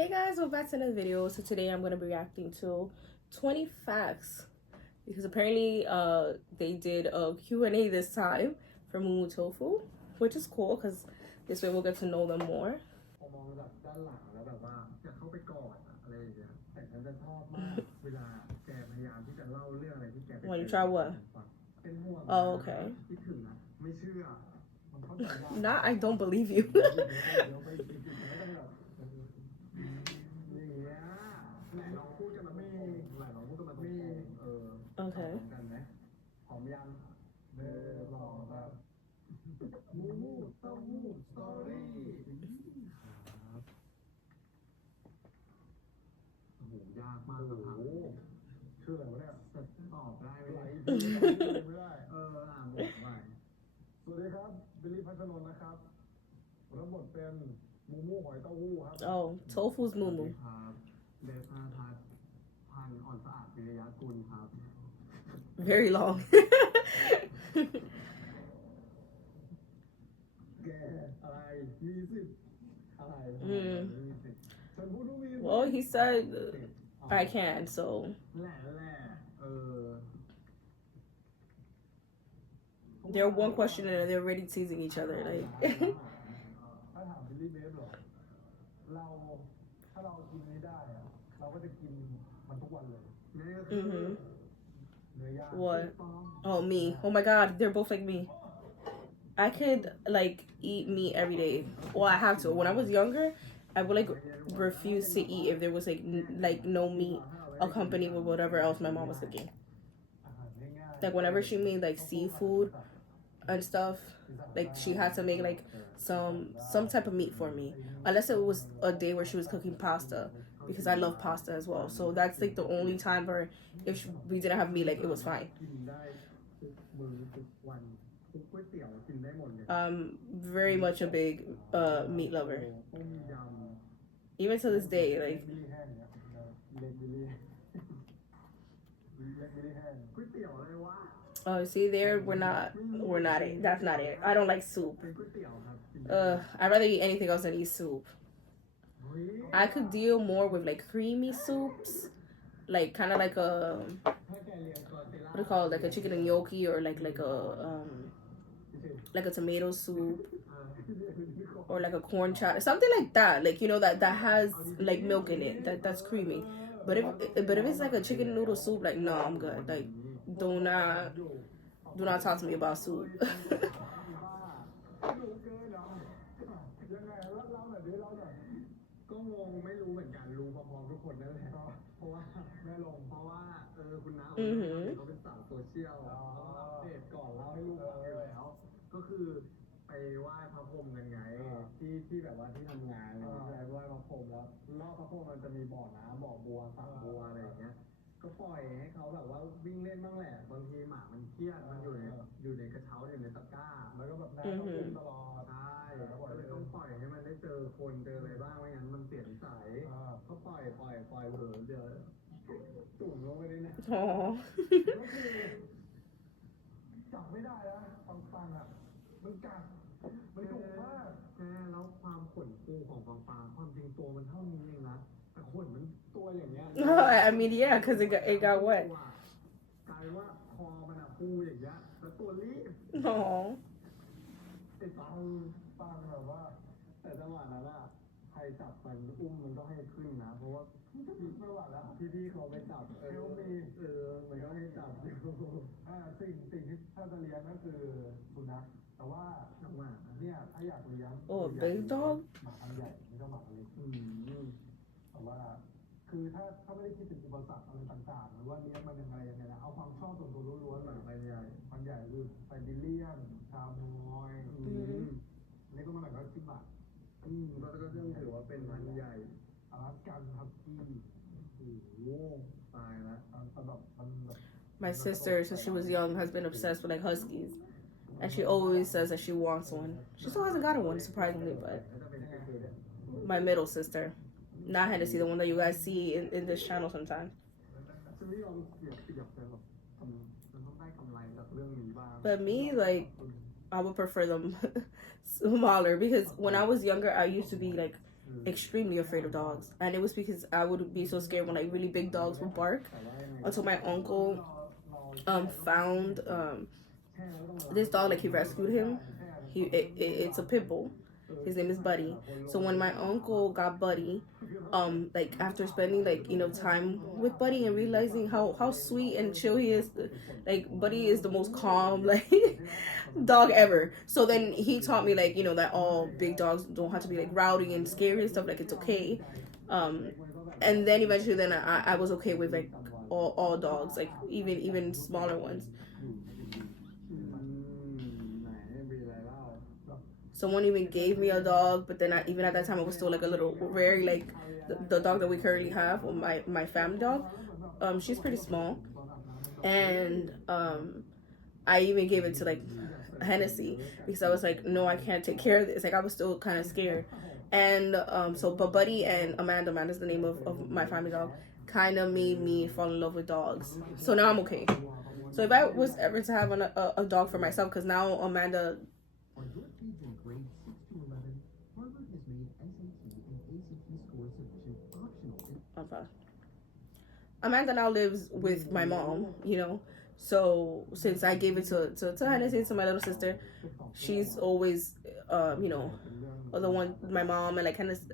Hey guys, welcome back to another video. So today I'm going to be reacting to 20 facts because apparently they did a Q&A this time for Mumu-Tofu, which is cool because this way we'll get to know them more. Want to try what? Oh, okay. Not I don't believe you. Okay. Mumu-Tofu story โอ้โหยากมากคำถามนี้ชื่ออะไรวะเนี่ยตอบได้ไหมไม่ได้อ่านบทไปสวัสดีครับบิลลี่พัชรนนท์นะครับรับบทเป็นมูมูหอยเต้าหู้ครับ Oh, Tofu's Mumu. ครับเดชาทัศน์พันอ่อนสะอาดวิริยะกุลครับ Very long. แกอะไรมีสิทธิ์อะไรมีสิทธิ์ฉันพูดว่ามีสิทธิ์ Well, he said I can, so แหละthey're one question and they're already teasing each other. Like ถ้าถามบิลลี่เบฟหรอเราถ้าเรากินนี้ได้อะเราก็จะกินมันทุกวันเลยนี่ก็คือเนื้อย่าง what? Oh, me. Oh my god, they're both like me. I could like eat meat every day. Well, I have to. When I was younger, I would like refuse to eat if there was like no meat accompanied with whatever else my mom was cooking. Like whenever she made like seafood and stuff, like she had to make like some type of meat for me, unless it was a day where she was cooking pasta, because I love pasta as well. So that's like the only time where if we didn't have meat, like it was fine. I'm very much a big meat lover. Even to this day, like oh, see there, we're not it. That's not it. I don't like soup. I'd rather eat anything else than eat soup. I could deal more with like creamy soups, like kind of like a what do you call it, like a chicken and gnocchi, or like a tomato soup, or like a corn chowder, something like that. Like, you know, that has like milk in it, that's creamy. But if it's like a chicken noodle soup, like no, I'm good. Like do not talk to me about soup. ก็งงไม่รู้เหมือนกันรู้พร้อมๆทุกคนนั่นแหละเพราะว่าแม่ลงเพราะว่าคุณน้าเขาเป็นสาวโซเชียลเขาอัปเดตก่อนเล่าให้ลูกฟังอยู่แล้วก็คือไปไหว้พระพรหมกันไงที่แบบว่าที่ทำงานไปไหว้พระพรหมแล้วรอบพระพรหมมันจะมีบ่อน้ำบ่อบัวสระบัวอะไรอย่างเงี้ยก็ปล่อยให้เขาแบบว่าวิ่งเล่นบ้างแหละบางทีหมามันเครียดมันอยู่ในกระเช้าอยู่ในตะกร้าแล้วก็แบบน้ำต้องพุ่งตลอดใช่ก็เลยต้องปล่อยให้มันได้เจอคนเจออะไรบ้างไม่งั้นมันเสียนิสัยก็ปล่อยเผลอเดี๋ยวตุ่มลงไปเลยนะก็คือจับไม่ได้นะฟังอ่ะมันกัดมันดุมากแล้วความขนฟูของฟังความจริงตัวมันเท่านี้เองนะแต่ขนมันตัวอย่างเงี้ย I mean, yeah, because it got wet. กลายว่าคอมันอะฟูอย่างเงี้ยแล้วตัวรีบ Oh. ไอ้ฟังแบบว่าแต่จังหวะนั้นอะใครจับมันอุ้มมันก็ให้ขึ้นนะเพราะว่าไม่ไหวแล้วพี่เขาไม่จับมันก็ให้จับอยู่สิ่งที่ถ้าจะเลี้ยงก็คือสุนัขแต่ว่าเนี่ยถ้าอยากเลี้ยง Oh, big dog? หมาพันธุ์ใหญ่ไม่ใช่หมาพันธุ์เล็กแต่ว่าคือถ้าไม่ได้คิดถึงอุปสรรคอะไรต่างๆหรือว่าเลี้ยงมันยังไงนะเอาความชอบส่วนตัวล้วนๆหมาพันธุ์ใหญ่คือไซบีเรียนชาวมอยนี่ก็มาหน่อยก็10 บาทก็ต้องถือว่าเป็นพันธุ์ใหญ่อลาสกันฮัสกี้โอ้ตายละมันแบบ My sister, since she was young, has been obsessed with like huskies, and she always says that she wants one. She still hasn't gotten one, surprisingly, but my middle sister, not Hennessy, the one that you guys see in this channel sometimes. But me, like, I would prefer them smaller, because when I was younger, I used to be like extremely afraid of dogs, and it was because I would be so scared when like really big dogs would bark. Until my uncle found this dog, like he rescued him. It's a pit bull. His name is Buddy. So when my uncle got Buddy, like after spending like time with Buddy and realizing how sweet and chill he is, like Buddy is the most calm like dog ever. So then he taught me like that all big dogs don't have to be like rowdy and scary and stuff. Like it's okay. And then eventually then I was okay with like all dogs, like even smaller ones. Someone even gave me a dog, but then even at that time, it was still like a little very like the dog that we currently have, or my family dog. She's pretty small, and I even gave it to like Hennessy because I was like, no, I can't take care of this. Like I was still kind of scared, and but Buddy and Amanda's the name of my family dog, kind of made me fall in love with dogs. So now I'm okay. So if I was ever to have a dog for myself, because now Amanda. Amanda now lives with my mom, So since I gave it to Hennessy, to my little sister, she's always, the one, my mom and like Hennessy.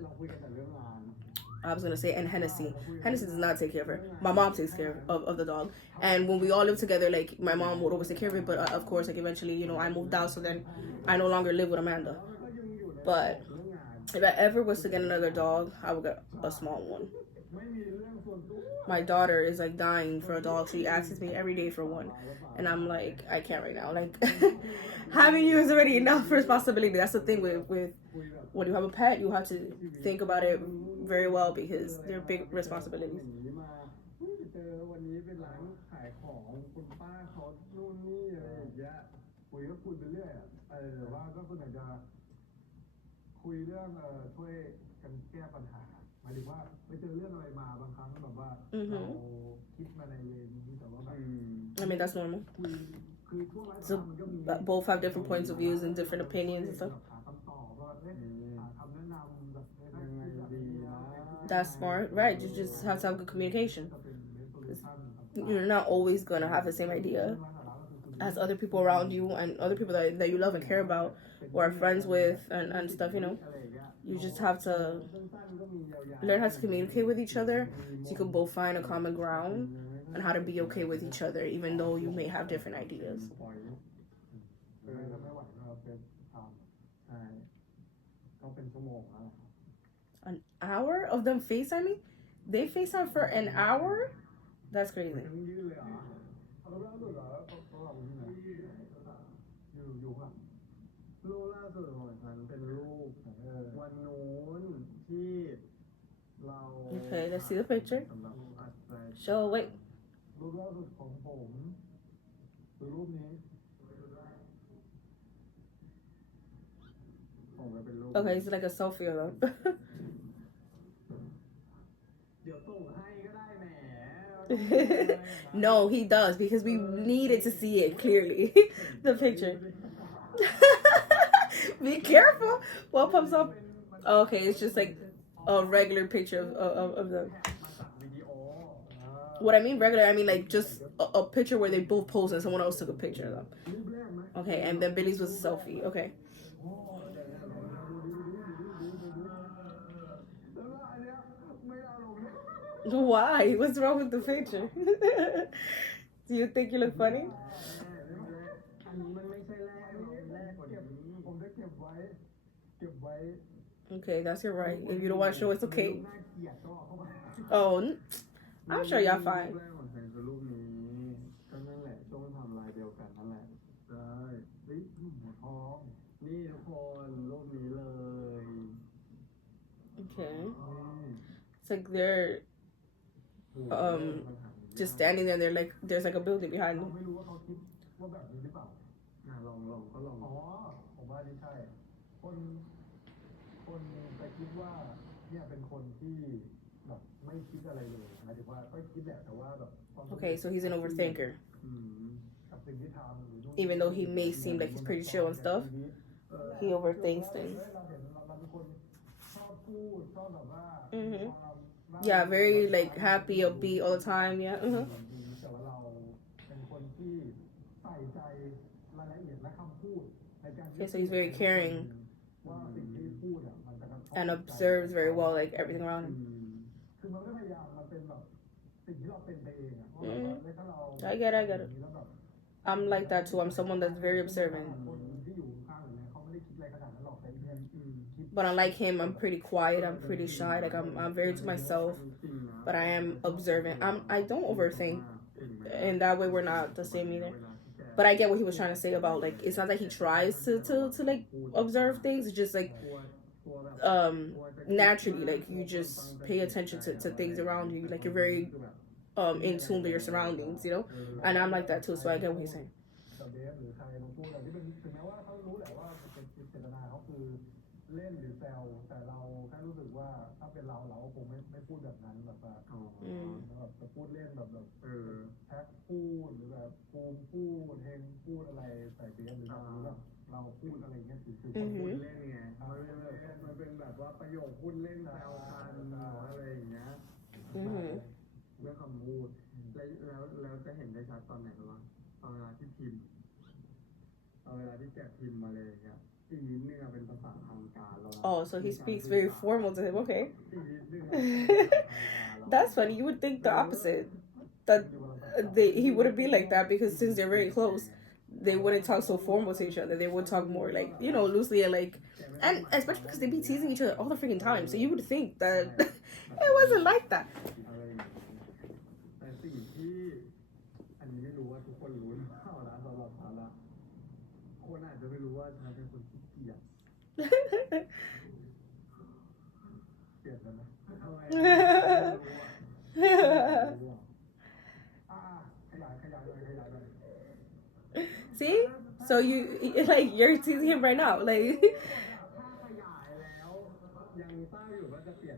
I was gonna say, and Hennessy. Hennessy does not take care of her. My mom takes care of the dog. And when we all live together, like my mom would always take care of it. But of course, like eventually, I moved out, so then I no longer live with Amanda. But if I ever was to get another dog, I would get a small one. My daughter is like dying for a dog. She asks me every day for one, and I'm like, I can't right now. Like, having you is already enough responsibility. That's the thing with when you have a pet, you have to think about it very well because they're big responsibilities. I mean, that's normal. So both have different points of views and different opinions and stuff. That's smart, right? You just have to have good communication. You're not always gonna have the same idea as other people around you and other people that you love and care about or are friends with and stuff, You just have to learn how to communicate with each other so you can both find a common ground and how to be okay with each other even though you may have different ideas. An hour of them FaceTiming? They FaceTime for an hour? That's crazy. Okay, let's see the picture. Show, wait. Okay, it's like a selfie of them. No, he does because we needed to see it clearly. The picture. Be careful. What pops up? Okay, it's just like a regular picture of them. What I mean regular, I mean like just a picture where they both posed and someone else took a picture of them. Okay, and then Billy's was a selfie. Okay. Why? What's wrong with the picture? Do you think you look funny? Okay, that's your right. If you don't want to show, it's okay. Oh, I'm sure y'all fine. Okay. It's like they're just standing there. They're like there's like a building behind them. Okay, so he's an overthinker. Even though he may seem like he's pretty chill and stuff, he overthinks things. Mhm. Yeah, very like happy, upbeat all the time. Yeah. แต่ว่าเราเป็นคนที่ใส่ใจรายละเอียดและคำพูดในการที่ Okay, so he's very caring ว่าสิ่งที่พูดอ่ะมันจะกระทบ and observes very well like everything around him. คือมันไม่ได้พยายามมันเป็นแบบสิ่งที่เราเป็นไปเองอ่ะว่าถ้าเรา I get it. I'm like that too. I'm someone that's very observant. คนที่อยู่ข้างๆเนี่ยเขาไม่ได้คิดอะไรขนาดนั้นหรอกแต่เพียงคิด But unlike him, I'm pretty quiet. I'm pretty shy. Like I'm very to myself. But I am observant. I don't overthink. In that way, we're not the same either. But I get what he was trying to say about like it's not that he tries to like observe things. It's just like naturally, like you just pay attention to things around you. Like you're very in tune with your surroundings, you know. And I'm like that too. So I get what he's saying. กับเบสหรือใครบางพูดแต่ที่เป็นถึงแม้ว่าเขารู้แหละว่าเจตนาเขาคือเล่นหรือแซวแต่เราแค่รู้สึกว่าถ้าเป็นเราก็คงไม่พูดแบบนั้นแบบว่าแบบจะพูดเล่นแบบแท็กพูดหรือแบบภูมิพูดเฮงพูดอะไรใส่เบสหรือแบบเราพูดอะไรเงี้ยคือคนพูดเล่นไงมันเป็นแบบว่าประโยคพูดเล่นแซวกันอะไรอย่างเงี้ยเรื่องคำพูดแล้วจะเห็นได้ชัดตอนไหนหรือวะตอนเวลาที่พิมพ์ตอนเวลาที่แกะพิมพ์มาเลยอย่างเงี้ยอีกนิดนึงเป็นภาษาทางการแล้ว Oh, so he speaks very formal to him. Okay. That's funny. You would think the opposite. That he wouldn't be like that because since they're very close, they wouldn't talk so formal to each other. They would talk more like, you know, loosely and like, and especially because they be teasing each other all the freaking time. So you would think that it wasn't like that. แต่สิ่งที่อันนี้ไม่รู้ว่าทุกคนรู้หรือเปล่านะสำหรับฉันละคนอาจจะไม่รู้ว่าฉันเป็นคนขี้เกียจเกียจแล้วนะทำไมไม่รู้อ่ะขยายเลย See? So you like you're teasing him right now, like. ถ้าขยายแล้วยังตั้งอยู่ว่าจะเปลี่ยน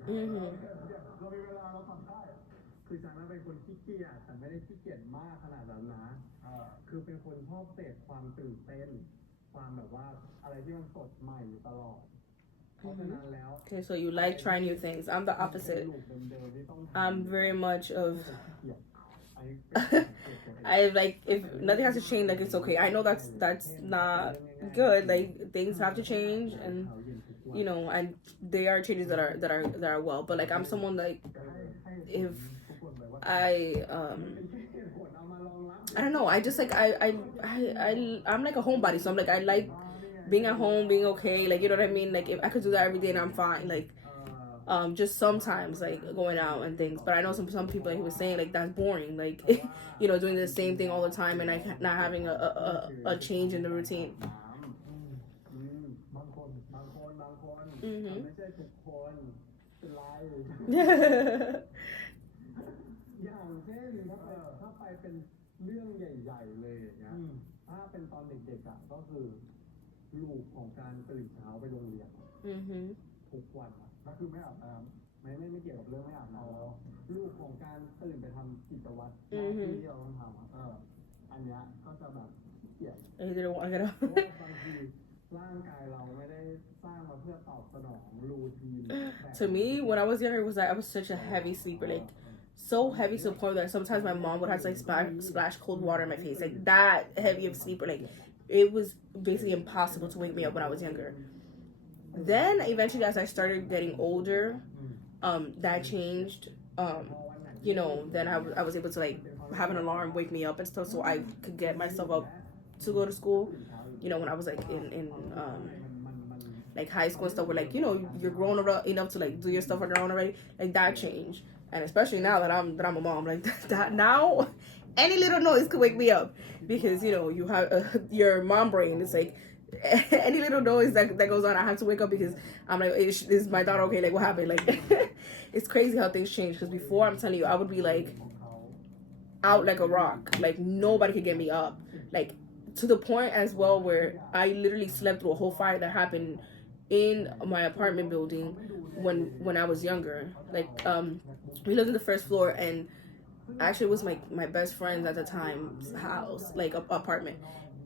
เรามีเวลาเราทำได้คือฉันเป็นคนขี้เกียจแต่ไม่ได้ขี้เกียจมากขนาดนั้นนะคือเป็นคนชอบเสพความตื่นเต้นความแบบว่าอะไรที่มันสดใหม่ตลอด Okay, so you like trying new things. I'm the opposite. I'm very much of I like if nothing has to change, like it's okay. I know that's not good. Like things have to change, and you know, and there are changes that are well. But like I'm someone like if I don't know. I just like I'm like a homebody, so I'm like I like being at home, being okay. Like you know what I mean. Like if I could do that every day, and I'm fine. Like just sometimes like going out and things. But I know some people like he was saying like that's boring. Like you know doing the same thing all the time and like not having a change in the routine. Mm-hmm. อย่างเช่นถ้าไปเป็นเรื่องใหญ่ๆเลยอย่างเงี้ยถ้าเป็นตอนเด็กๆอ่ะก็คือลูกของการตื่นเช้าไปโรงเรียนทุกวันก็คือไม่อาบน้ำไม่เกี่ยวกับเรื่องไม่อาบน้ำลูกของการตื่นไปทำกิจวัตรที่เราต้องทำอันเนี้ยก็จะแบบเกี่ยวเพราะว่าบางทีร่างกายเราไม่ได้สร้างมาเพื่อตอบสนองรูทีน To me, when I was younger, it was like I was such a heavy sleeper, like so heavy to the point that sometimes my mom would have to like splash cold water in my face, like that heavy of sleeper. Like it was basically impossible to wake me up when I was younger. Then eventually, as I started getting older, that changed. You know, then I was able to like have an alarm wake me up and stuff, so I could get myself up to go to school. You know, when I was like in like high school and stuff, where like you know you're grown enough to like do your stuff on your own already. Like that changed, and especially now that I'm a mom, like that now, any little noise could wake me up because you know you have your mom brain. It's like any little noise that goes on, I have to wake up because I'm like, is my daughter okay? Like what happened? Like it's crazy how things change. Because before, I'm telling you, I would be like out like a rock. Like nobody could get me up. Like to the point as well where I literally slept through a whole fire that happened in my apartment building when I was younger. Like we lived on the first floor, and actually it was my best friend's at the time's house, like apartment.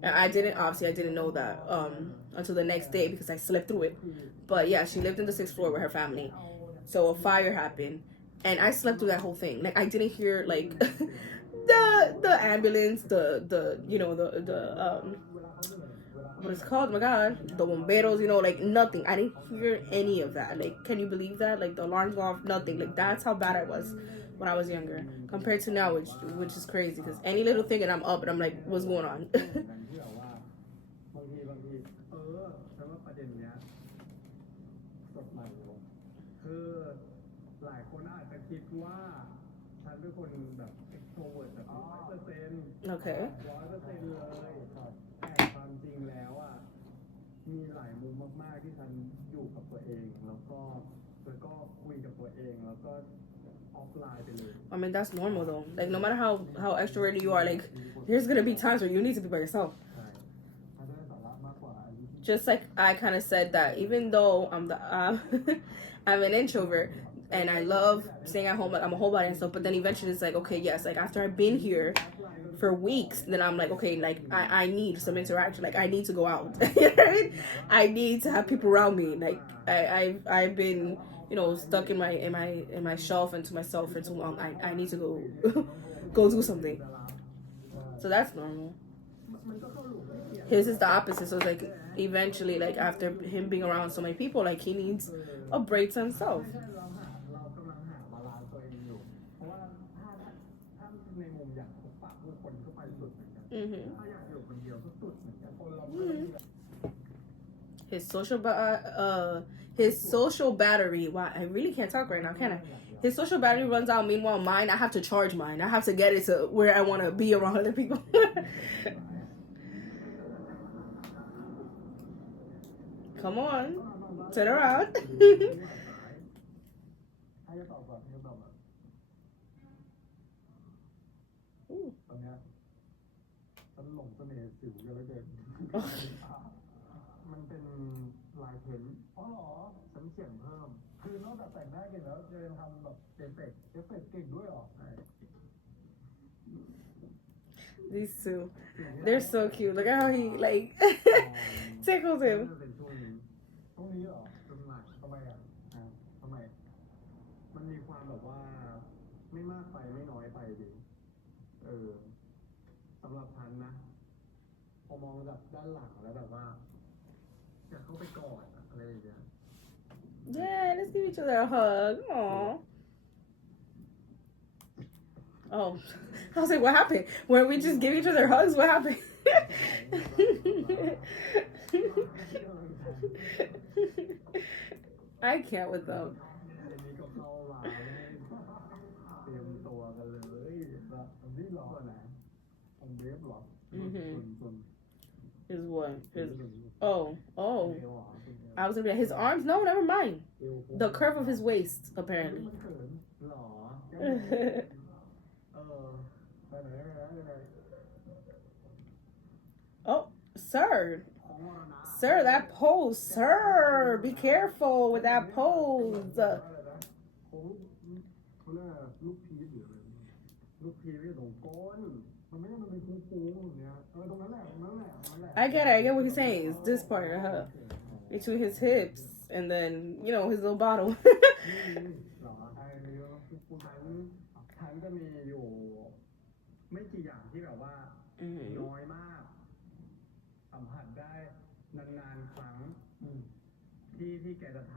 And I didn't know that until the next day because I slept through it. But yeah, she lived in the 6th floor with her family. So a fire happened, and I slept through that whole thing. Like I didn't hear like the ambulance, the you know the what is it called? Oh my God, the bomberos. You know, like nothing. I didn't hear any of that. Like, can you believe that? Like the alarms go off, nothing. Like that's how bad I was when I was younger compared to now, which is crazy because any little thing and I'm up and I'm like, what's going on? บางทีฉันว่าประเด็นเนี้ยสดใหม่คือหลายคนอาจจะคิดว่าฉันเป็นคนแบบ extrovert แบบ100% Okay. 100%เลยแต่ความจริงแล้วอ่ะมีหลายมุมมากๆที่ฉันอยู่กับตัวเองแล้วก็คุยกับตัวเองแล้วก็ออฟไลน์ไปเลย I mean, that's normal though. Like no matter how extroverted you are, like there's gonna be times where you need to be by yourself. ใช่มันจะได้สาระมากกว่า Just like I kind of said that even though I'm an introvert and I love staying at home, like I'm a homebody and stuff, but then eventually it's like, okay, yes, like after I've been here for weeks, then I'm like, okay, like I need some interaction, like I need to go out. You know what I mean? I need to have people around me. Like I've been, you know, stuck in my shelf and to myself for too long. I need to go go do something. So that's normal. His is the opposite. So it's like eventually, like after him being around so many people, like he needs a break to himself. ถ้าในมุมอยากพบปะผู้คนก็ไปสุดเหมือนกัน Mhm. ถ้าอยากอยู่คนเดียวก็สุดเหมือนกันคนเรา His social battery. Wow, I really can't talk right now, can I? His social battery runs out. Meanwhile, mine, I have to charge mine. I have to get it to where I want to be around other people. Come on, turn around. ให้ตอบก่อนตอนเนี้ยฉันหลงเสน่ห์สิวกันแล้วเกินมันเป็นลายเพ้นท์อ๋อเหรอฉันเขียนเพิ่มคือนอกจากแต่งหน้าเก่งแล้วยังทำแบบเอฟเฟกต์เก่งด้วยเหรอ These two, they're so cute. Look at how he like tickles him. ตรงนี้เหรอตรงไหนทำไมอ่ะทำไมมันมีความแบบว่าไม่มากไปไม่น้อยไปดิสำหรับฉันนะพอมองจากด้านหลังแล้วแบบว่าอยากเข้าไปกอดอะไรอย่างเงี้ย Yeah, let's give each other a hug. Aww. Oh, I was like, what happened? When we just give each other hugs, what happened? I can't with them. อันนี้ก็เข้ามาเตรียมตัวกันเลยแบบนี่หรอไหนผมเวฟหรอส่วน His what? Oh. I was gonna be like, his arms? No, never mind. The curve of his waist, apparently. หรอไปไหน Oh, sir. Sir, that pose. Sir, be careful with that pose. ลูกพีชหรืออะไรลูกพีชตรงก้นมันไม่ใช่มันเป็นฟุ้งๆอย่างเงี้ยตรงนั้นแหละ I get what he's saying. It's this part, between his hips and then, you know, his little bottle. หรอฉันจะมีอยู่ไม่กี่อย่างที่แบบว่าน้อยมากสัมผัสได้นานๆครั้งที่แกจะท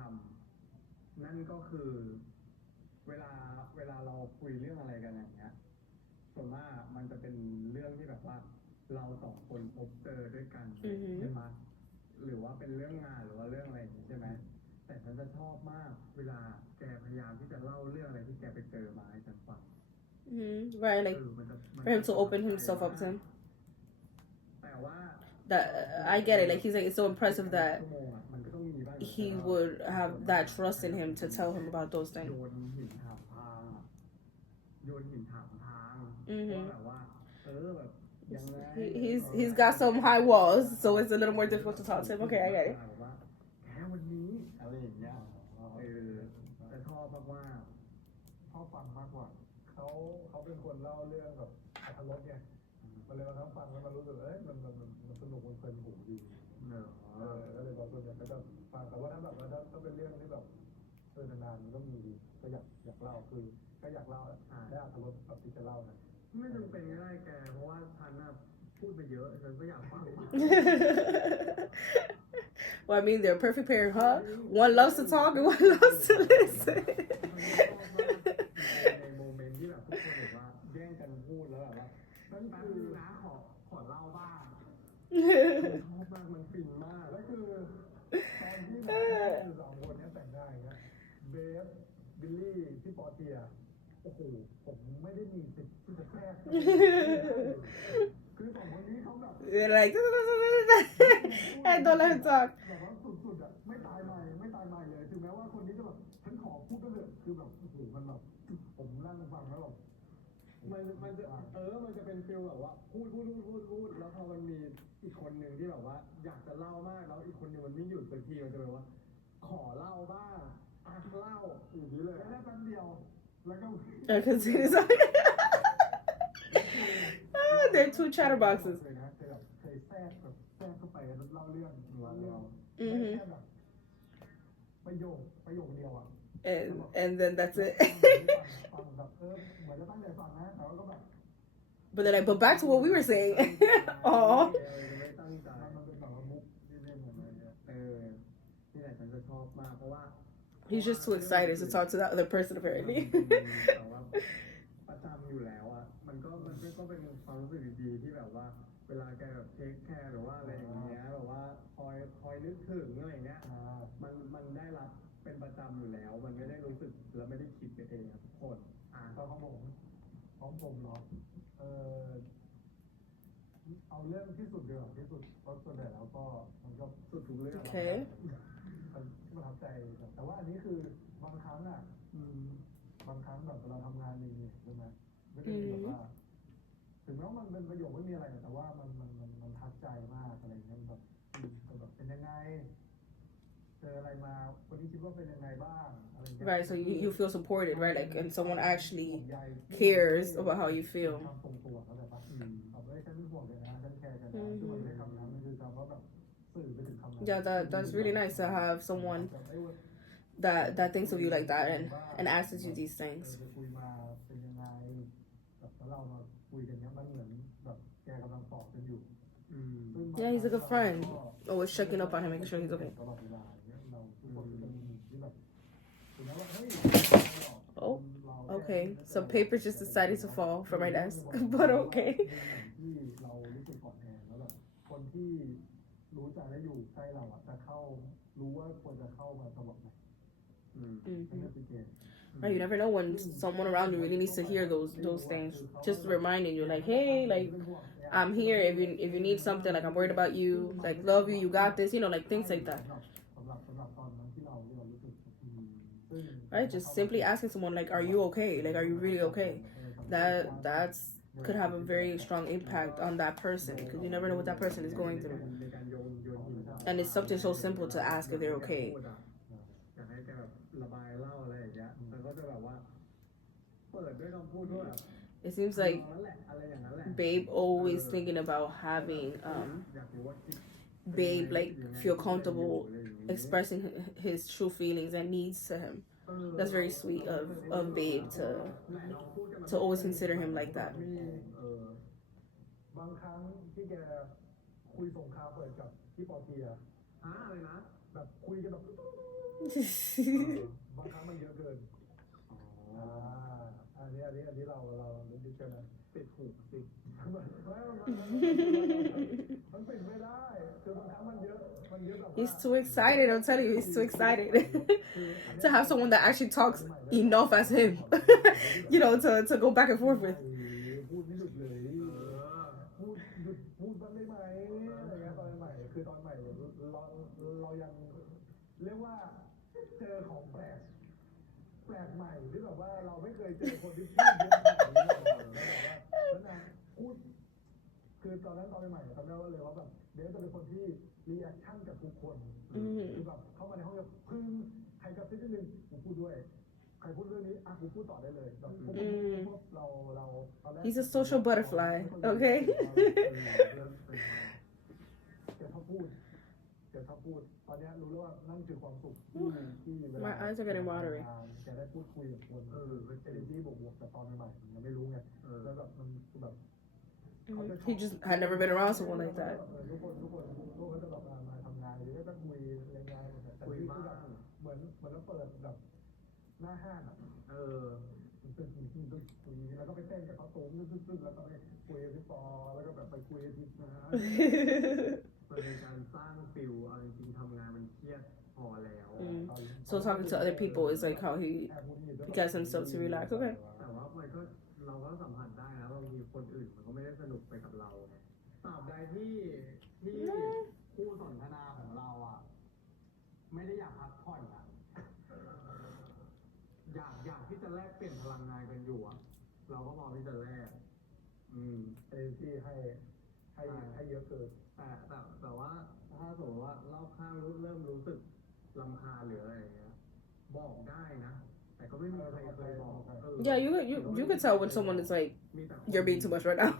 ำนั่นก็คือเวลาเราคุยเรื่องอะไรกันอย่างเงี้ยส่วนมากมันจะเป็นเรื่องที่แบบว่าเราสองคนพบเจอด้วยกันใช่ไหมหรือว่าเป็นเรื่องงานหรือว่าเรื่องอะไรอย่างนี้ใช่ไหมแต่ฉันจะชอบมากเวลาแกพยายามที่จะเล่าเรื่องอะไรที่แกไปเจอมาให้ฉันฟัง Right, like for him to open himself up to him. That I get it. Like he's like, it's so impressive that he would have that trust in him to tell him about those things. He's got some high walls, so it's a little more difficult to talk to him. Okay, I get it. ชอบฟังมากกว่าเขาเป็นคนเล่าเรื่องแบบอัธรสไง มันเลยมาทั้งฟังแล้วมันรู้สึกมันสนุกมันเพลินหูดีก็เลยแบบส่วนใหญ่ก็จะฟังแต่ว่าถ้าแบบถ้าเป็นเรื่องที่แบบนานๆมันก็มีก็อยากเล่าคือก็อยากเล่าได้อรรถรสแบบที่จะเล่านะไม่จำเป็นก็ได้แกเพราะว่าฉันน่ะพูดไปเยอะฉันก็อยากฟัง Well, I mean, they're a perfect pair, huh? One loves to talk and one loves to listen. ในโมเมนต์ที่แบบทุกคนแบบว่าแย่งกันพูดแล้วแบบว่าแป๊บนึงนะขอเล่าบ้างชอบมากมันฟินมาก แล้วคือตอนที่แบบสองคนนี้แต่งได้เงี้ยเบฟบิลลี่พี่ปอเทียโอ้โหผมไม่ได้มีสิทธิ์ที่จะแทรกคือสองคนนี้เขาแบบ They're like, I don't let him talk. แบบว่าสุดๆอ่ะไม่ตายใหม่เลยถึงแม้ว่าคนนี้จะแบบฉันขอพูดก็เลยคือแบบโอ้โหมันแบบผมนั่งฟังแล้วแบบมันจะมันจะเป็นฟิลแบบว่าพูดแล้วพอมันมีอีกคนหนึ่งที่แบบว่าอยากจะเล่ามากแล้วอีกคนหนึ่งมันไม่หยุดสักทีมันจะแบบว่าขอเล่าบ้างเล่าอย่างนี้เลยแล้วได้แป๊บเดียวแล้วก็ I can see this. They're two chatterboxes. เคยแทรกเข้าไปแล้วเล่าเรื่องแค่แบบประโยคเดียวอ่ะ And then that's it. ฟังแบบเหมือนจะตั้งใจฟังนะแต่ว่าก็แบบ But they're like, but back to what we were saying. Aw. ไม่ตั้งใจ มันเป็นแบบว่ามุกที่เล่นเหมือนอะไรเงี้ยนี่แหละฉันจะชอบมากเพราะว่า He's just too excited to talk to that other person, apparently. แต่ว่าประจำอยู่แล้วอ่ะมันก็เป็นความรู้สึกดีๆที่แบบว่าเวลาแกแบบเทคแคร์หรือว่าอะไรอย่างเงี้ยแบบว่าคอยนึกถึงอะไรอย่างเงี้ยมันได้รับเป็นประจำอยู่แล้วมันไม่ได้รู้สึกแล้วไม่ได้คิดไปเองทุกคนตอนของผมเนาะเอาเรื่องที่สุดเดียวที่สุดเพราะส่วนใหญ่แล้วก็มันก็สุดทุกเรื่อง Okay. ประทับใจแต่ว่าอันนี้คือบางครั้งอ่ะบางครั้งแบบเราทำงานนี่ใช่ไหมไม่ได้แบบว่าถึงแม้ว่ามันเป็นประโยคไม่มีอะไรแต่ว่ามันทัดใจมากอะไรเงี้ยแบบเป็นยังไงเจออะไรมาคนที่คิดว่าเป็นยังไงบ้างอะไรเงี้ย Right, so you feel supported, right? Like, and someone actually cares about how you feel. ความทรงตัวเขาแบบว่าแบบฉันเป็นห่วงเลยนะฉันแคร์กันนะคือมันไม่ใช่คำนั้นมันคือคำว่าแบบสื่อไปถึงคำนั้น Yeah, that's really nice to have someone that thinks of you like that and asks you these things. คุยมาเป็นยังไงแบบเรามาคุยกันเนี้ยมันเหมือนแบบแกกำลังปลอบกันอยู่ Yeah, he's a good friend. Always checking up on him, making sure he's okay. ตลอดเวลาเนี่ยเราทุกคนจะมีที่แบบถึงแม้ว่าเฮ้ย Oh, okay. Some papers just decided to fall from my desk, but okay. ที่เรารู้สึกอ่อนแอแล้วแบบคนที่รู้ใจและอยู่ใกล้เราอ่ะจะเข้ารู้ว่าควรจะเข้ามาตลอดไหมRight, you never know when someone around you really needs to hear those things. Just reminding you, like, hey, like, I'm here. If you need something, like, I'm worried about you, like, love you, you got this, like things like that. Right, just simply asking someone, like, are you okay? Like, are you really okay? That's could have a very strong impact on that person because you never know what that person is going through. And it's something so simple to ask if they're okay. It seems like Babe always thinking about having Babe like feel comfortable expressing his true feelings and needs to him. That's very sweet of Babe to always consider him like that. บางครั้งที่แกคุยสงครามเปิดกับพี่ปอเทียอะไรนะแบบคุยกันแบบบางครั้งมันเยอะเกินอันนี้เราดิฉันนะปิดหูสิมันปิดไม่ได้คือบางครั้งมันเยอะแบบ He's too excited. I'm telling you, he's too excited to have someone that actually talks enough as him, to go back and forth with. พูดไม่หยุดเลยพูดบ้างได้ไหมอะไรเงี้ยตอนใหม่คือตอนใหม่เรายังเรียกว่าเจอของแปลกใหม่ที่แบบว่าเราไม่เคยเจอคนที่พูดเยอะขนาดนี้แล้วนะพูดคือตอนนั้นตอนใหม่จำได้ว่าเลยว่าแบบเดี๋ยวจะเป็นคนที่รีแอคชั่นกับทุกคนคือแบบเข้ามาในห้องจะพึ่งใครกระซิบนิดนึงผมพูดด้วยใครพูดเรื่องนี้กู พูดต่อได้เลยแบบเราตอนแรก He's a social butterfly. Okay. เดี๋ยวถ้าพูดตอนนี้รู้แล้วว่านั่นคือความสุขที่เวลา My eyes are getting watery. จะได้พูดคุยกับคนenergy บวกๆแต่ตอนใหม่ๆมันไม่รู้ไงแล้วแบบมันแบบ He just had never been around someone like that. ทุกคนก็จะแบบมาทำงานหรือก็จะคุยรายงานแต่ที่แบบเหมือนเราเปิดแบบหน้าห้างอ่ะคุยแล้วก็ไปเต้นกับเขาตุ้มแล้วก็ไปคุยกับพี่ปอแล้วก็แบบไปคุยกับพี่นะ เป็นการสร้างฟิลเอาจริงๆทำงานมันเครียดพอแล้ว So talking to other people is like how he gets himself to relax. Okay. แต่ว่ามันก็เราก็สัมผัสได้นะบางทีคนอื่นมันก็ไม่ได้สนุกไปกับเราตราบใดที่คู่สนทนาของเราอ่ะไม่ได้อยากพักผ่อนอ่ะอยากที่จะแลกเปลี่ยนพลังงานกันอยู่อ่ะเราก็พร้อมที่จะแลกที่ให้เยอะเกินแต่ว่าถ้าสมมติว่ารอบข้างเริ่มรู้สึกรำคาญหรืออะไรอย่างเงี้ยบอกได้นะแต่ก็ไม่มีใครเคยบอกYeah, you can tell when someone is like, you're being too much right now.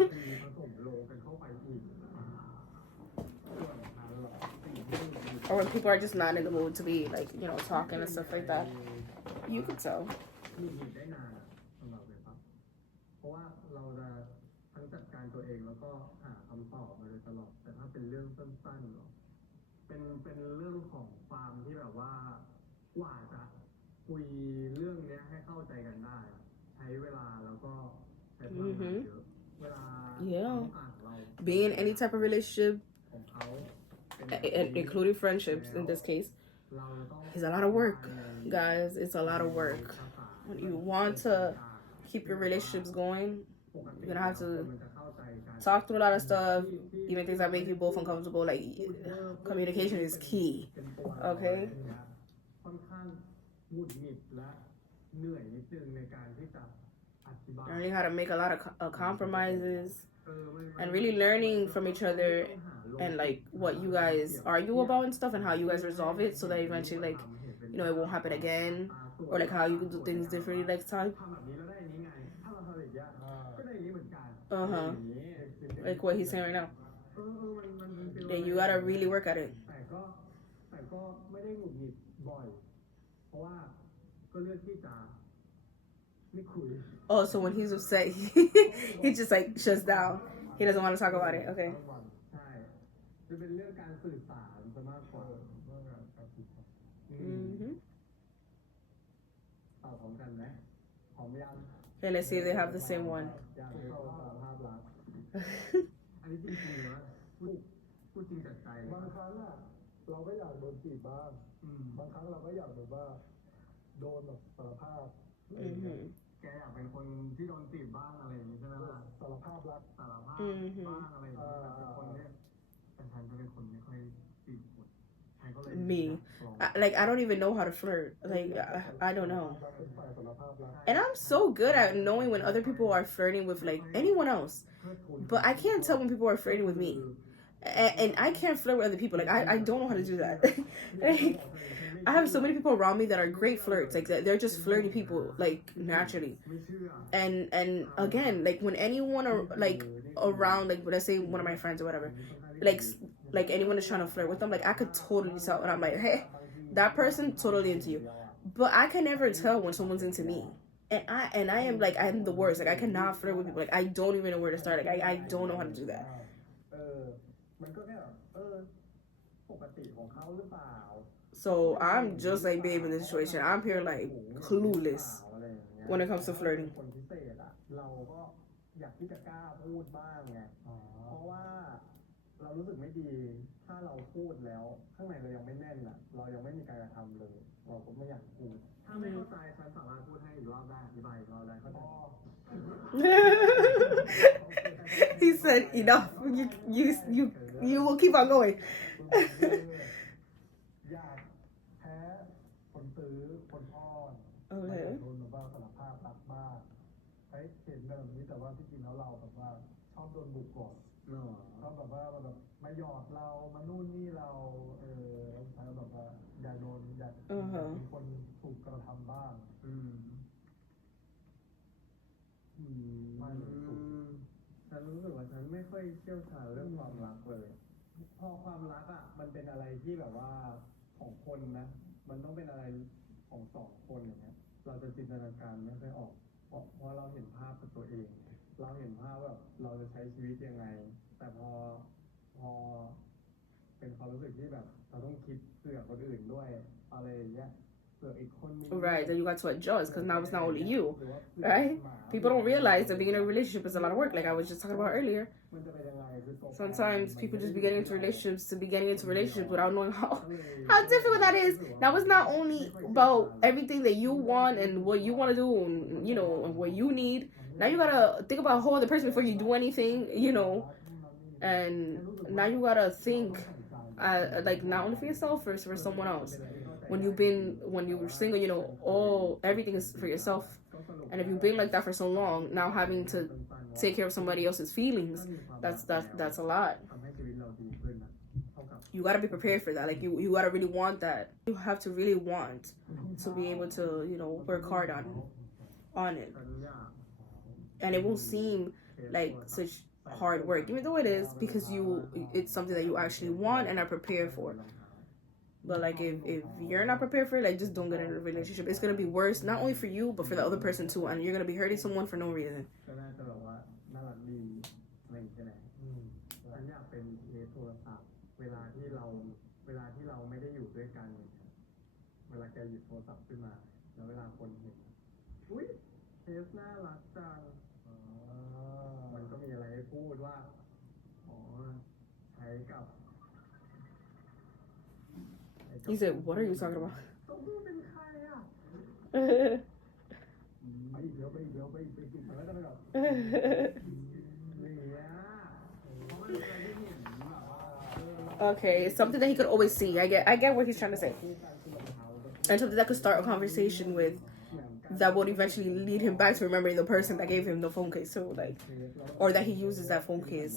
ผสมโลกันเข้าไปอีก Or when people are just not in the mood to be like, talking and stuff like that. You can tell. มีเหตุได้นานสำหรับเลยครับเพราะว่าเราจะทั้งจัดการตัวเองแล้วก็หาคำตอบมาโดยตลอดแต่ถ้าเป็นเรื่องสั้นๆหรอเป็นเรื่องของความที่แบบว่ากว่าจะคุยเรื่องนี้ให้เข้าใจกันได้ใช้เวลาแล้วก็ใช้พลังงานเยอะเวลา Yeah. Being in any type of relationship, including friendships in this case, is a lot of work, guys. It's a lot of work. When you want to keep your relationships going, you're gonna have to talk through a lot of stuff, even things that make you both uncomfortable. Like, communication is key. Okay? ค่อนข้างหงุดหงิดและเหนื่อยนิดนึงในการที่จะอธิบาย Learning how to make a lot of compromises and really learning from each other and like what you guys argue about and stuff and how you guys resolve it so that eventually like it won't happen again or like how you can do things differently next time. ทำแบบนี้แล้วได้อย่างนี้ไงถ้าเราทำอย่างนี้ก็ได้อย่างนี้เหมือนกัน Like what he's saying right now. มัน Then you gotta really work at it. แต่ก็ไม่ได้หงุดหงิดบ่อยเพราะว่าก็เลือกที่จะไม่คุย Oh, so when he's upset, he just like shuts down. He doesn't want to talk about it. Okay. ใช่จะเป็นเรื่องการสื่อสารซะมากกว่าตอบพร้อมกันไหมพร้อมยัง Okay, let's see if they have the same one. อยากเข้าสารภาพรักอันนี้จริงๆนะพูดจริงจากใจบางครั้งอ่ะเราก็อยากโดนจีบบ้างบางครั้งเราก็อยากแบบว่าโดนแบบสารภาพแกอยากเป็นคนที่โดนจีบบ้างอะไรอย่างนี้ใช่ไหมล่ะสารภาพรักสารภาพบ้างอะไรอย่างนี้แต่คนเนี้ยแต่ฉันก็เป็นคนไม่ค่อยจีบคนฉันก็เลย Me. I don't even know how to flirt. Like, I don't know. And I'm so good at knowing when other people are flirting with like anyone else. But I can't tell when people are flirting with me. And I can't flirt with other people. Like, I don't know how to do that. Like, I have so many people around me that are great flirts. Like, they're just flirty people, like, naturally. And again, like, when anyone like around, like, let's say one of my friends or whatever, like anyone is trying to flirt with them, like, I could totally tell. And I'm like, hey, that person totally into you. But I can never tell when someone's into me. And I am like, I'm the worst. Like, I cannot flirt with people. Like, I don't even know where to start. Like, I don't know how to do that. มันก็แค่ปกติของเขาหรือเปล่า So I'm just like Babe in this situation. I'm here like clueless when it comes to flirting. คนพิเศษอ่ะเราก็อยากที่จะกล้าพูดบ้างไงเพราะว่าเรารู้สึกไม่ดีถ้าเราพูดแล้วข้างในเรายังไม่แน่นอ่ะเรายังไม่มีการกระทำเลยเราก็ไม่อยากพูดถ้าไม่เข้าใจฉันสามารถพูดให้อีกรอบได้อธิบายอีกรอบได้เข้าใจ He said, enough. You will keep on going. อยากแพ้คนซื้อคนอ้อน Okay. โดนแบบว่าสารภาพรักบ้างเห็นแบบนี้แต่ว่าที่จริงแล้วเราแบบว่าชอบโดนบุกก่อนชอบแบบว่าแบบมาหยอดเรามานู่นนี่เราแล้วแบบว่าอยากมีคนถูกกระทำบ้าง อันนี้จริงๆนะพูดจริงจากใจเลยนะ So I'm just like Babe in this situation. I'm here like clueless when it comes to flirting. เราก็อยากที่จะกล้าพูดบ้างไงเพราะว่าเรารู้สึกไม่ดีถ้าเราพูดแล้วข้างในเรายังไม่แน่นอ่ะเรายังไม่มีการกระทำเลยเราก็ไม่อยากพูดถ้าไม่เข้าใจฉันสามารถพูดให้อีกรอบได้อธิบายอีกรอบได้เข้าใจ Uh-huh. ฉันรู้สึกว่าฉันไม่ค่อยเชี่ยวชาญเรื่องความรักเลยพอความรักอ่ะมันเป็นอะไรที่แบบว่าของคนนะมันต้องเป็นอะไรของสองคนอย่างเงี้ยเราจะจินตนาการไม่ค่อยออกเพราะเราเห็นภาพกับตัวเองเราเห็นภาพแบบเราจะใช้ชีวิตยังไงแต่พอเป็นความรู้สึกที่แบบเราต้องคิดเผื่อคนอื่นด้วยอะไรอย่างเงี้ยเผื่ออีกคนนึง Right, then you got to adjust because now it's not only you, right? People don't realize that being in a relationship is a lot of work, like I was just talking about earlier. Sometimes people just be getting into relationships without knowing how difficult that is. Now it's not only about everything that you want and what you want to do and and what you need. Now you gotta think about a whole other person before you do anything, and now you gotta think like not only for yourself, for someone else. When you were single, everything is for yourself. And if you've been like that for so long, now having to take care of somebody else's feelings, that's a lot. You gotta be prepared for that. Like you gotta really want that. You have to really want to be able to, work hard on it. And it won't seem like such hard work, even though it is, because it's something that you actually want and are prepared for. But like if you're not prepared for it, like just don't get in a relationship. It's gonna be worse, not only for you, but for the other person too, and you're gonna be hurting someone for no reason. ก็น่าจะแบบว่าน่ารักดีอะไรอย่างเงี้ยฉันอยากเป็นเคสโทรศัพท์เวลาที่เราไม่ได้อยู่ด้วยกันอย่างเงี้ยเวลาแกหยิบโทรศัพท์ขึ้นมาแล้วเวลาคนเห็นอุ้ยเคสน่ารักจังมันก็มีอะไรให้พูดว่าใช้กับ He said, "What are you talking about?" ต้องพูดเป็นใครอ่ะไปอีกแล้วไปกินแล้วจะไปแบบเนี่ยเพราะมันเป็นอะไรที่เห็นแบบว่า Okay, it's something that he could always see. I get what he's trying to say. And something that could start a conversation with that would eventually lead him back to remembering the person that gave him the phone case. So like, or that he uses that phone case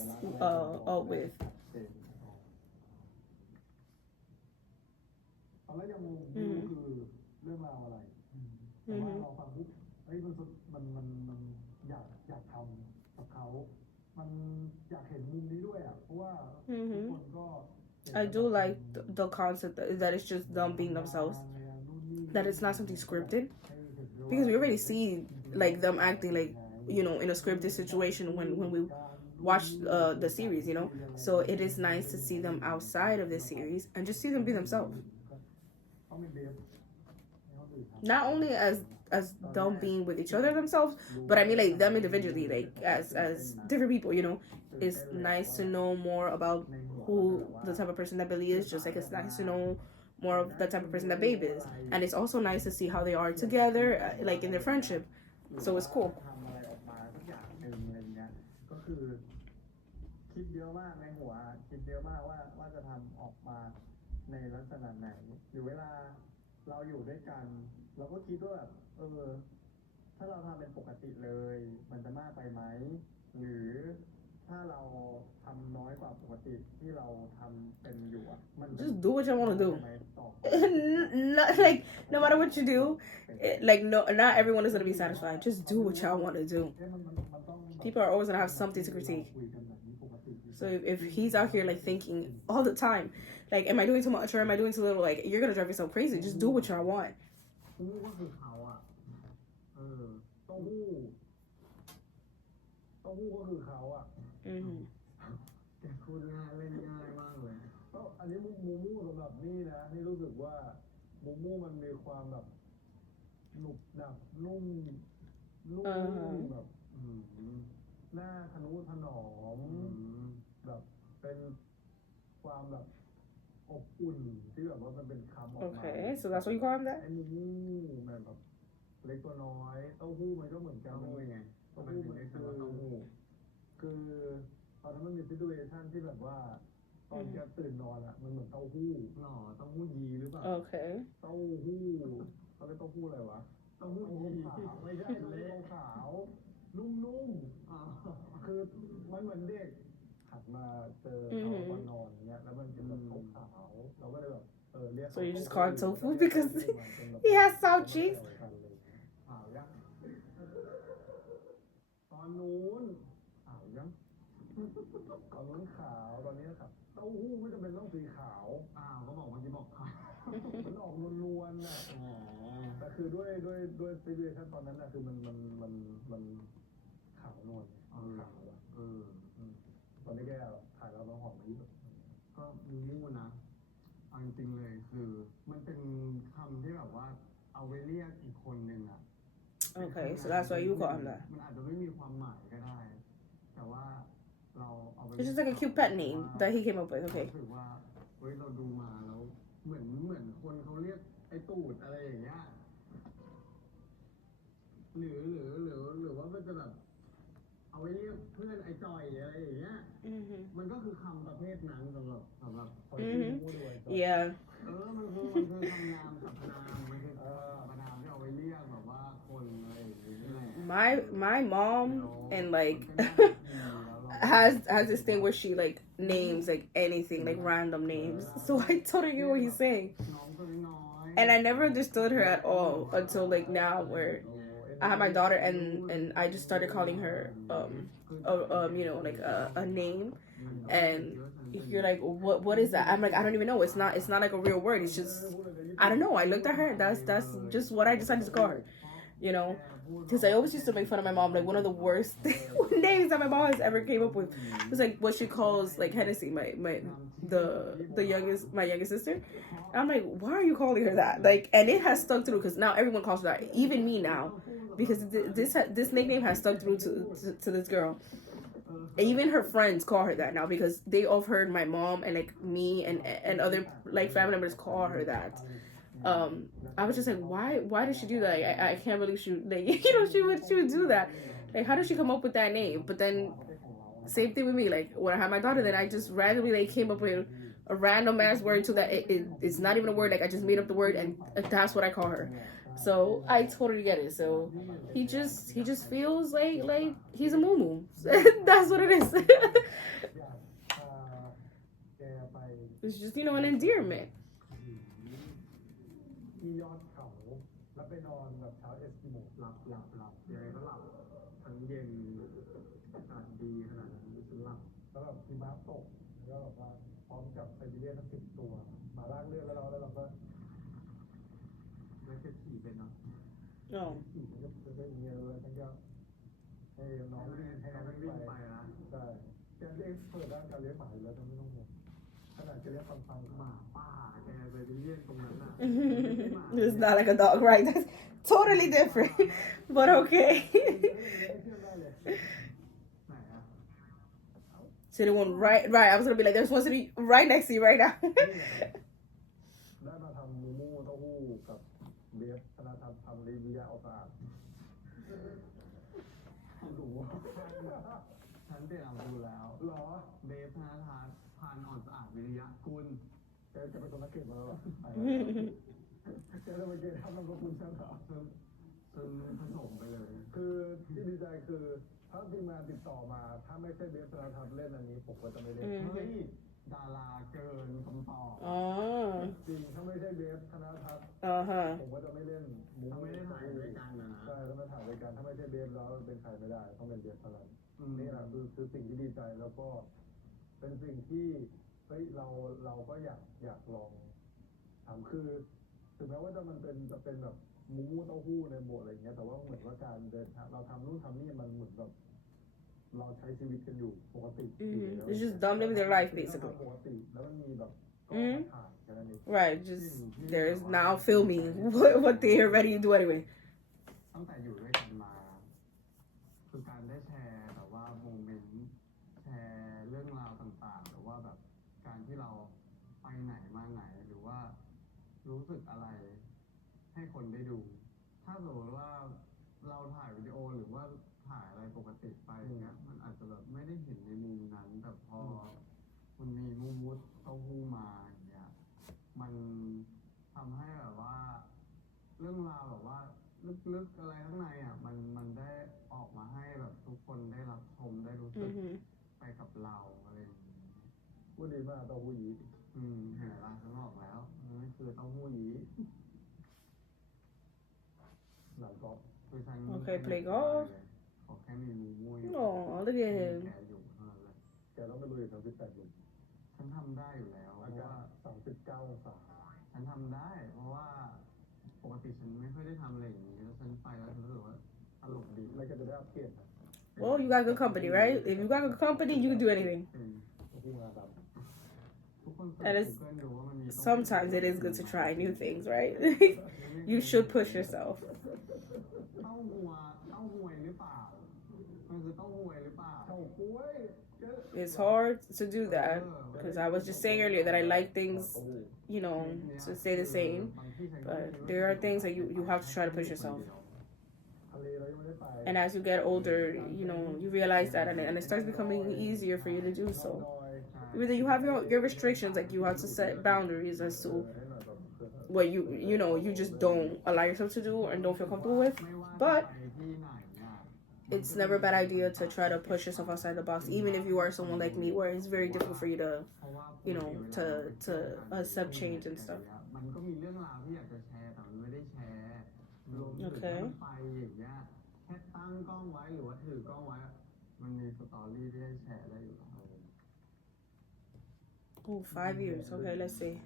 with. ตอนแรกยังงงไม่รู้คือเรื่องราวอะไรแต่ว่าเราฟังปุ๊บมันอยากทำกับเขามันอยากเห็นมุมนี้ด้วยอ่ะเพราะว่าทุกคนก็ I do like the concept that it's just them being themselves, that it's not something scripted, because we already see like them acting like in a scripted situation when we watch the series, so it is nice to see them outside of this series and just see them be themselves. Not only as them being with each other themselves, but I mean like them individually, like as different people, It's nice to know more about who the type of person that Billy is, just like it's nice to know more of the type of person that Babe is. And it's also nice to see how they are together, like in their friendship. So it's cool. ทำอะไรออกมาสักอย่างหนึ่งอะไรเงี้ยก็คือคิดเยอะมากในหัวคิดเยอะมากว่าจะทำออกมาในลักษณะไหนหรือเวลาเราอยู่ด้วยกันเราก็คิดว่าแบบถ้าเราทำเป็นปกติเลยมันจะมากไปไหมหรือถ้าเราทำน้อยกว่าปกติที่เราทำเป็นอยู่อ่ะมัน Just do what you want to do. Like no matter what you do, like no, not everyone is gonna be satisfied. Just do what y'all want to do. People are always gonna have something to critique. So if he's out here like thinking all the time, like, am I doing too much or am I doing too little? Like, you're gonna drive yourself crazy. Just do what y'all want. ก็คือเขาอ่ะเต้าหู้ก็คือเขาอ่ะแกพูดง่ายเล่นง่ายมากเลยก็อันนี้มูมูสำหรับนี่นะนี่รู้สึกว่ามูมูมันมีความแบบหนุบหนับนุ่มแบบหน้าทะนุถนอมแบบเป็นความแบบอบอุ่นที่แบบว่ามันเป็นคำออกมา Okay, so that's what you call him that? ไอ้มูมูมันแบบเล็กตัวน้อยเต้าหู้มันก็เหมือนกันเต้าหู้ไงเต้าหู้มันคือเต้าหู้คือตอนนั้นมันมีซิทูเอชั่นที่แบบว่าตอนแกตื่นนอนอ่ะมันเหมือนเต้าหู้หรอเต้าหู้ยีหรือเปล่า Okay. เต้าหู้เขาเรียกเต้าหู้อะไรวะเต้าหู้ยีไม่ใช่เล็กขาวนุ่มๆคือมันเหมือนเด็กหัดมาเจอเขาตอนนอนเงี้ยแล้วมันเป็นแบบขาวเราก็เลยแบบเรียก So you just call him tofu because he has soft cheeks? อนนู้นขาวยัง ตอนนู้นขาวตอนนี้ครับเต้าหู้ไม่จำเป็นต้องสีขาว ก็บอกเมื่อกี้บอกขาว มันออกนวลๆน่ะแต่คือด้วยซีเรียชั่นตอนนั้นน่ะคือมันขาวนวลขาวอะตอนนี้แกถ่ายแล้วน้องหอมมาเยอะก็มูมูนะเอาจริงๆเลยคือมันเป็นคำที่แบบว่าเอาไว้เรียกอีกคนหนึ่งอะ Okay, so that's why you call him that. มันอาจจะไม่มีความหมายก็ได้ แต่ว่าเราเอาไป It's just like a cute pet name that he came up with. Okay. รู้สึกว่าเฮ้ยเราดูมาแล้วเหมือนคนเขาเรียกไอ้ตูดอะไรอย่างเงี้ยหรือว่ามันจะแบบเอาไว้เรียกเพื่อนไอ้จอยอะไรอย่างเงี้ยมันก็คือคำประเภทนั้นสำหรับคนที่พูดด้วย Yeah. มันคือคำนามสรรพนามมันคือสรรพนามที่เอาไว้เรียกแบบว่าคนอะไรอย่างเงี้ย My mom and like has this thing where she like names like anything like random names. So I totally get what he's saying. And I never understood her at all until like now where I have my daughter and I just started calling her you know like a name and you're like what is that? I'm like I don't even know. It's not like a real word. It's just I don't know. I looked at her. That's just what I decided to call her. You know, because I always used to make fun of my mom. Like one of the worst names that my mom has ever came up with was like what she calls like Hennessy, the youngest sister. And I'm like, why are you calling her that? Like, and it has stuck through because now everyone calls her that, even me now, because this nickname has stuck through to this girl. And even her friends call her that now because they all heard my mom and like me and other like family members call her that. I was just like, why did she do that? I can't believe she like you know she would do that. Like how did she come up with that name? But then same thing with me. Like when I had my daughter, then I just randomly like came up with a random ass word so that it's not even a word. Like I just made up the word and that's what I call her. So I totally get it. So he just feels like he's a mumu. That's what it is. It's just an endearment. ที่ยอดเขาแล้วไปนอนแบบเช้าเอสกิโมหลับยังไงก็หลับทั้งเย็นอากาศดีขนาดนั้นฉันหลับแล้วแบบหิมะตกแล้วแบบว่าพร้อมกับไซบีเรียนทั้ง10 ตัวมาลากเลือดแล้วเราก็ไม่แค่ขี่เป็นเนาะขี่มันก็จะได้เงี้ยเลยทั้งก็ให้น้องวิ่งไปนะใช่แกเลี้ยงเปิดด้านการเลี้ยงหมาอยู่แล้วจะไม่ต้องห่วงขนาดแกเลี้ยงฟังหมาป้าแกไปเลี้ยงตรงนั้นน่ะ It's not like a dog, right? That's totally different. But okay. So the one right. I was gonna be like, there's one sitting right next to you right now. ได้มาทำมูมูเต้าหู้กับเบฟธนาทำรีวิวเอาสะอาดดูฉันเปลี่ยนเอาดูแล้วเหรอเบฟธนาทานพานอ่อนสะอาดวิริยะกุลแกจะเป็นคนนักเก็บมาแล้วเหรอแกจะไปเก็บทำนามสกุลฉันเหรอซึ่งผสมไปเลยคือที่ดีใจคือถ้าทีมงานติดต่อมาถ้าไม่ใช่เบฟธนาทเล่นอันนี้ผมก็จะไม่เล่นเฮ้ยดาราเกินคำตอบจริงถ้าไม่ใช่เบฟธนาทัศน์ผมก็จะไม่เล่นถ้าไม่ได้ถ่ายรายการนะใช่ถ้าไม่ถ่ายรายการถ้าไม่ใช่เบฟแล้วเป็นใครไม่ได้ต้องเป็นเบฟเท่านั้นนี่แหละคือสิ่งที่ดีใจแล้วก็เป็นสิ่งที่เฮ้ยเราก็อยากลองทำคือถึงแม้ว่าจะเป็นแบบมูมูเต้าหู้ในโบสถ์อะไรอย่างเงี้ยแต่ว่าเหมือนว่าการเดินเราทำนู่นทำนี่มันเหมือนแบบเราใช้ชีวิตกันอยู่ปกติ It's just them living their life basically. ปกติแล้วมันมีแบบถ่ายกันนี่ Right. Just there's now filming what they are ready to do anyway. ตั้งแต่อยู่ด้วยกันมาคือการได้แชร์แบบว่าโมเมนต์แชร์เรื่องราวต่างๆหรือว่าแบบการที่เราไปไหนมาไหนหรือว่ารู้สึกอะไรให้คนได้ดูถ้าสมมติว่าเราถ่ายวิดีโอหรือว่าถ่ายอะไรปกติไปอย่างเงี้ยมันอาจจะแบบไม่ได้เห็นในมุมนั้นแต่พอมันมีมูมูสเต้าหู้มาอย่างเงี้ยมันทำให้แบบว่าเรื่องราวแบบว่าลึกๆอะไรข้างในอ่ะมันได้ออกมาให้แบบทุกคนได้รับชมได้รู้สึกไปกับเราอะไรอย่างนี้พูดดีมากเต้าหู้ยี้เห็นไหมล่ะฉันบอกแล้วนี่คือเต้าหู้ยี้หลังกอล์ฟคือฉัน Okay, play golf. ขอแค่ ค่มีมูมูอยู่ Oh, look at แก him. อยู่เท่านั้นแหละ แกต้องไปลุยกับ38หลุม ฉันทำได้อยู่แล้วเพ อา ราะ กา ว่า ศ39องศา ฉันทำได้เพราะว่าปกติฉันไม่ค่อยได้ทำอะไรอย่างนี้แล้วฉันไปแล้วฉันรู้สึกว่าตลกดี แล้วแกจะได้อัปเกรดนะ Well, you got good company, right? If you got good company, you can do anything. ผู้งานด ทุกคน And เสิร์ it's ช Google ดูว่ามันมี sometimes it is good to try new things, right? You should push yourself. เต้าหัวเต้าหวยหรือเปล่ามันคือเต้าหวยหรือเปล่า ำเฉาก๊วยเจ๊ It's hard to do that because I was just saying earlier that I like things, you know, to stay the same. But there are things that you have to try to push yourself. ทะเลเรายังไม่ได้ไป And as you get older, you know, you realize that and it starts becoming easier for you to do so. ดอย Even though you have your restrictions, like you have to set boundaries as to ให้หน่อยแบบ what you know, you just don't allow yourself to do and don't feel comfortable with. ไม่ว่า But จะไปที่ไหนอ่ะ it's never a bad idea to try to push yourself outside the box, even if you are someone like me where it's very difficult for you to, เพราะว่า you know, to accept change and stuff. มันก็มีเรื่องราวที่อยากจะแชร์แต่มันไม่ได้แชร์รวมถึง โอเค ไปอย่างเงี้ยแค่ตั้งกล้องไว้หรือว่าถือกล้องไว้ มันมีสตอรี่ที่ให้แชร์ได้อยู่แล้ว Oh, 5 years. Okay, let's see.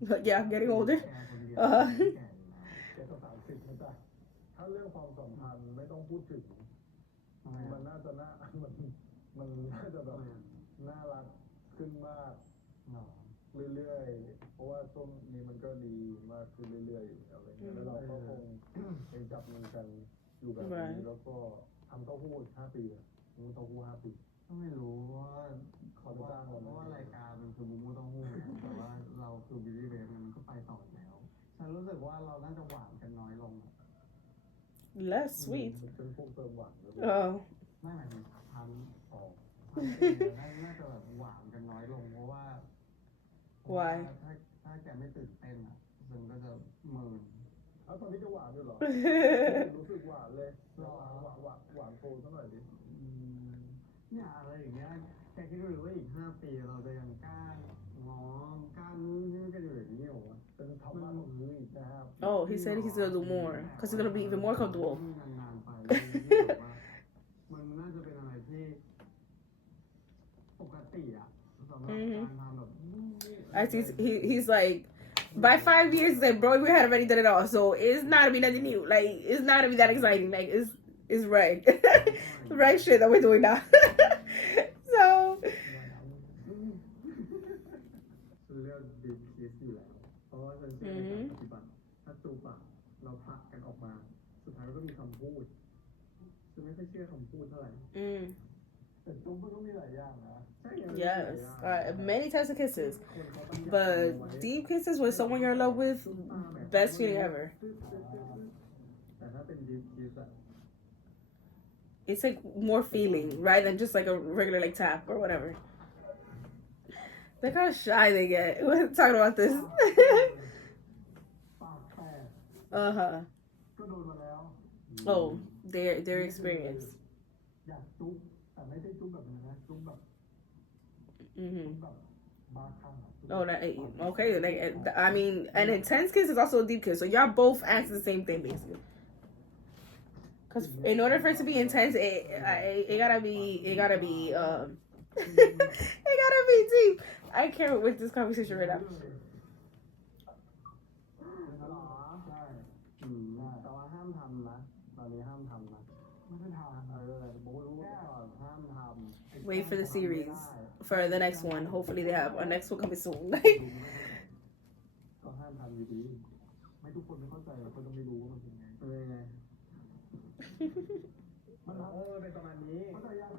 But yeah, I'm getting older. แชร์คนเดียว Uh-huh. แก่อยู่แล้ว แกก็30นะจ๊ะถ้าเรื่องความสัมพันธ์ไม่ต้องพูดถึง ทำไม มั อ่ะ นน่าจะมันน่าจะแบบน่ารักขึ้นมาก หรอ เรื่อยๆ เพราะว่าช่วงนี้มันก็ดีมากขึ้นเรื่อยๆอะไรเงี้ยแล้วเราก็คงยังจับมือกันอยู่แบบนี้แล้วก็ทำเต้าหู้อีก5 ปีอะมูเต้าหู้5 ปี ก็ไม่รู้ว่าเขาว่าเพราะว่ารายการมันคือมูมูเต้องหู้แต่ว่าเราคือบิลลี่เวฟมันก็ไปต่อแล้ว ฉันรู้สึกว่าเราน่าจะหวานกันน้อยลงอะ Less sweet. มันเป็นพวกเติมหวานแล้ว Oh, ไม่หมายถึงฉัน อ๋อ น่าจะแบบหวานกันน้อยลงเพราะว่า Why? ถ้าแกไม่ตื่นเต้นอ่ะฉันก็จะเมิน แล้วตอนนี้จะหวานอยู่เหรอ รู้สึกหวานเลยหวานโชว์ซะหน่อยดิ เนี่ยอะไรอย่างเงี้ยแกคิดดูว่าอีก5 ปีเราจะยังกล้างอกล้านู้นนี่กันอยู่อย่างนี้เหรอวะ เป็นธรรมะของมืออีกนะครับ oh, he said he's gonna do more because it's gonna be even more comfortable. นานๆไปแบบว่ามันน่าจะเป็นอะไรที่ปกติอ่ะสำหรับการทำแบบ As he's like, by 5 years, he's like, bro, we had already done it all, so it's not gonna be nothing new. Like, it's not gonna be that exciting. Like, it's right, right shit that we're doing now. So, ฉันเลือกบิ๊กคิสอยู่แล้วเพราะว่าฉันเชื่อในการปฏิบัติถ้าจูบปากเราผลักกันออกมาสุดท้ายมันก็มีคำพูดฉันไม่ค่อยเชื่อคำพูดเท่าไหร่ แต่จุ๊บมันก็มีหลายอย่างนะ yes, many types of kisses, but deep kisses with someone you're in love with, best feeling ever. แต่ถ้าเป็นบิ๊กคิสอะ It's like more feeling, right, than just like a regular like tap or whatever. Look how shy they get. We're talking about this. ปากแตก Uh-huh. ก็โดนมาแล้ว Oh, their experience. อยากจุ๊บแต่ไม่ใช่จุ๊บแบบนั้นนะจุ๊บแบบ Mm-hmm. แบบบาร์คังอะ Oh, that okay. Like, I mean, an intense kiss is also a deep kiss, so y'all both answer the same thing basically. Because in order for it to be intense, it gotta be it gotta be deep. I can't with this conversation right now. หรอใช่แต่ว่าห้ามทำนะตอนนี้ห้ามทำนะ ไม่ได้ทำ ผมรู้ก่อนห้ามทำ Wait for the series for the next one. Hopefully they have a next one coming soon. ก็ห้ามทำอยู่ดี ไม่ทุกคนไม่เข้าใจหรอกเขาจะไม่รู้ว่ามันเป็นไง ไง มันเป็นประมาณนี้เข้าใจยัง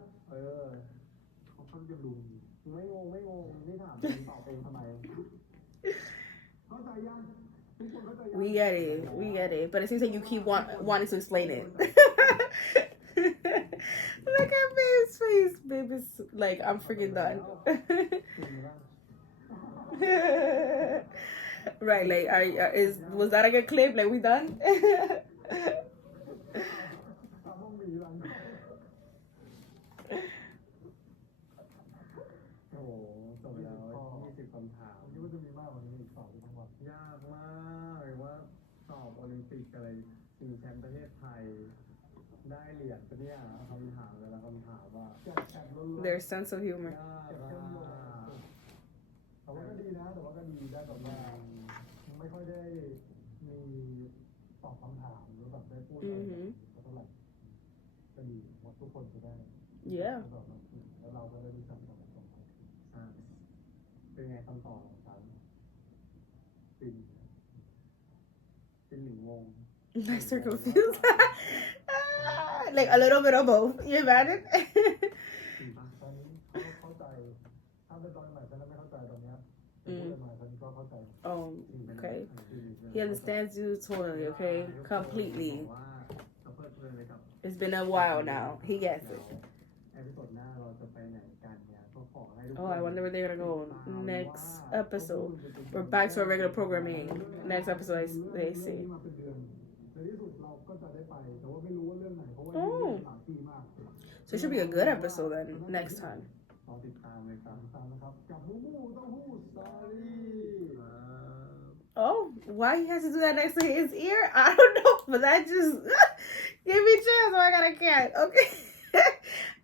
เขาค่อนจะรู้ ไม่งงนี่ถามตอบเองทำไม เข้าใจยังทุกคนเข้าใจยัง We get it. But it seems like you keep wanting to explain it. Look at babe's face. Babe is like, I'm freaking done. Right, like, was that a good clip? Like, we done? ทำห้องหมีหลัง โอ้โหจบแล้ว20 คำถาม ผมคิดว่าจะมีมากกว่านี้อีก2 จังหวัด ยากมากหรือว่าสอบโอลิมปิกอะไรชิงแชมป์ประเทศไทย ได้เหรียญปะเนี่ยคำถามแต่ละคำถามว่า แจกแอบล้วนๆ Their sense of humor. ยาก เก็บเข้มลงแต่ว่าก็ดีนะแต่ว่าก็ดีได้แบบว่าไม่ค่อยได้มีตอบคำถามหรือแบบได้พูดอะไรเท่าไหร่ก็ดีว่าทุกคนจะได้ Yeah. แล้วเราก็ได้รู้จักกันสองคน ใช่เป็นไงคำตอบของฉันฟินหนึ่งวง Nice, they're confused. Like a little bit of both. You imagine? ฟินปะ ตอนนี้เขาเข้าใจถ้าเป็นตอนใหม่ฉันไม่เข้าใจตอนเนี้ยพูดใหม่ฉันก็เข้าใจ Okay. He understands you totally, okay? Completely. บอกว่าจะเพลิดเพลินไปกับ It's been a while now. He gets it. เอพิโซดหน้าเราจะไปไหนกันเนี่ยก็ขอให้ทุกคน Oh, I wonder where they're gonna go next episode. We're back to our regular programming. Next episode, they say. มาเป็นเดือนในที่สุดเราก็จะได้ไปแต่ว่าไม่รู้ว่าเรื่องไหนเพราะว่า Oh. หลายปีมาก So it should be a good episode then, next time. รอติดตามเลยครับ ตามนะครับกับมูมูเต้าหู้สตอรี่ Oh, why he has to do that next to his ear? I don't know, but that just gave me chills. So I got a cat. Okay.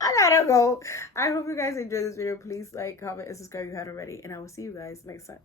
I gotta go. I hope you guys enjoyed this video. Please like, comment, and subscribe if you haven't already. And I will see you guys next time.